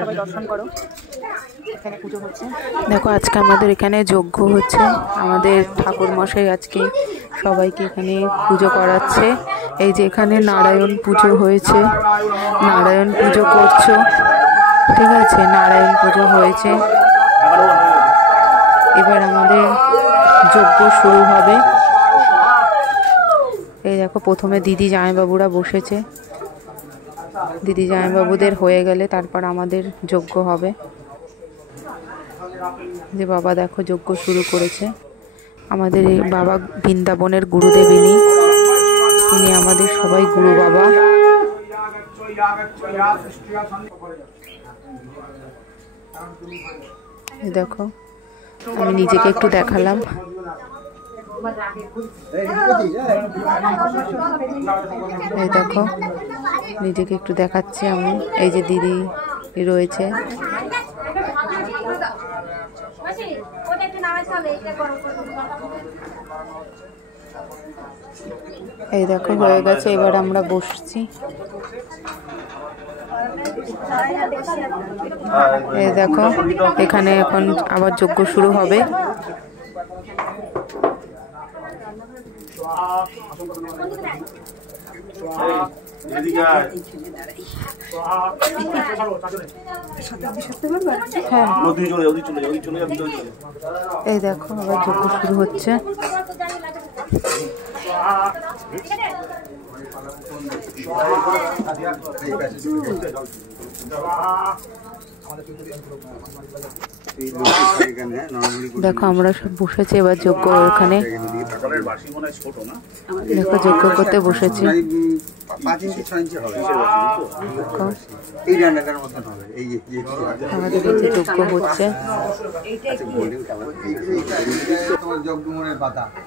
সবাই দর্শন করো, এখানে পুজো হচ্ছে। দেখো আজকে আমাদের এখানে যজ্ঞ হচ্ছে, আমাদের ঠাকুর মশাই আজকে সবাইকে এখানে পুজো করাচ্ছে। এই যে এখানে নারায়ণ পুজো হয়েছে, নারায়ণ পুজো করছো, ঠিক আছে, নারায়ণ পুজো হয়েছে। এবার আমাদের যজ্ঞ শুরু হবে। এই দেখো প্রথমে দিদি জামাইবাবুরা বসেছে, দিদি জামাইবাবুদের হয়ে গেলে তারপর আমাদের যজ্ঞ হবে। যে বাবা দেখো যজ্ঞ শুরু করেছে। আমাদের এই বাবা বৃন্দাবনের গুরুদেব, ইনি আমাদের সবাই গুরু বাবা। দেখো আমি নিজেকে একটু দেখালাম। এই দেখো নিজেকে একটু দেখাচ্ছি আমি। এই যে দিদি রয়েছে, এই দেখো হয়ে গেছে। এবার আমরা বসছি। এই দেখো এখানে এখন আবার যজ্ঞ শুরু হবে। এই দেখো আবার যজ্ঞ শুরু হচ্ছে। দেখো আমরা সব বসেছি এবার যজ্ঞ ওখানে। দেখো যজ্ঞ করতে বসেছি। আমাদের কাছে যজ্ঞ হচ্ছে। সাবধান।